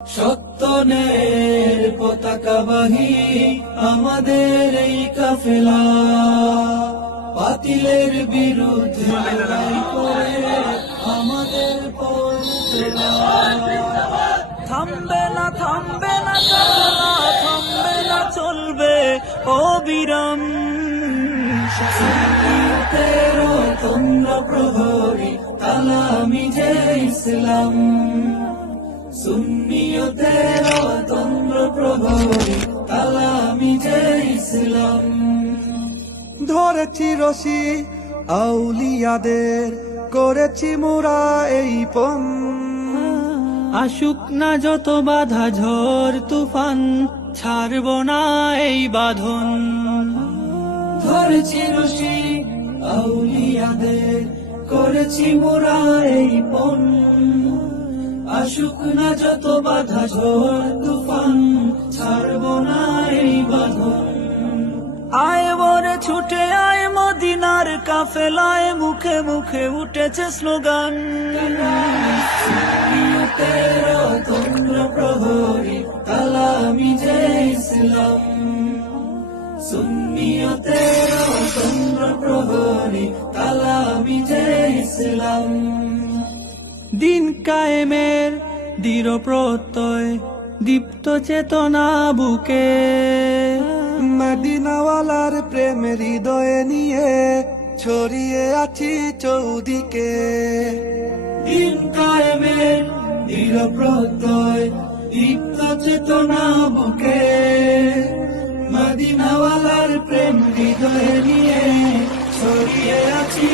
সত্যনের পতাকাবাহী আমাদের এই কাফেলা, বাতিলের বিরুদ্ধে লড়াই করে আমাদের পথ চলা। থামবে না থামবে না কাফেলা, থামবে না চলবে অবিরাম। তেরো তোমরা প্রহরী তালামি যে ইসলাম, সুন্নিয়তের তোমরা প্রহরী তালামি যে ইসলাম। ধরেছি রশি আউলিয়াদের, করেছি মোরা এই পণ। আসুক না যত বাধা ঝড় তুফান, ছাড়ব না এই বাঁধন। ধরেছি রশি আউলিয়াদের, করেছি মোরা এই পণ। আসুক না যত বাধা ঝড় তুফান, ছাড়ব না এই বাঁধন। আয় বরে ছুটে আয় মদিনার কাফেলায়, মুখে মুখে উঠেছে স্লোগান। তেরো তোমরা প্রহরী তালামি যে ইসলাম, সুন্নিয়তের তোমরা প্রহরী তালামি যে ইসলাম। দিন কায়েমের দৃঢ় প্রত্যয়, দীপ্ত চেতনা বুকে। মদিনাওয়ালার প্রেম হৃদয়ে নিয়ে ছড়িয়ে আছি চৌদিকে। দিন কায়েমের দৃঢ় প্রত্যয়, দীপ্ত চেতনা বুকে। মদিনাওয়ালার প্রেম হৃদয়ে নিয়ে ছড়িয়ে আছি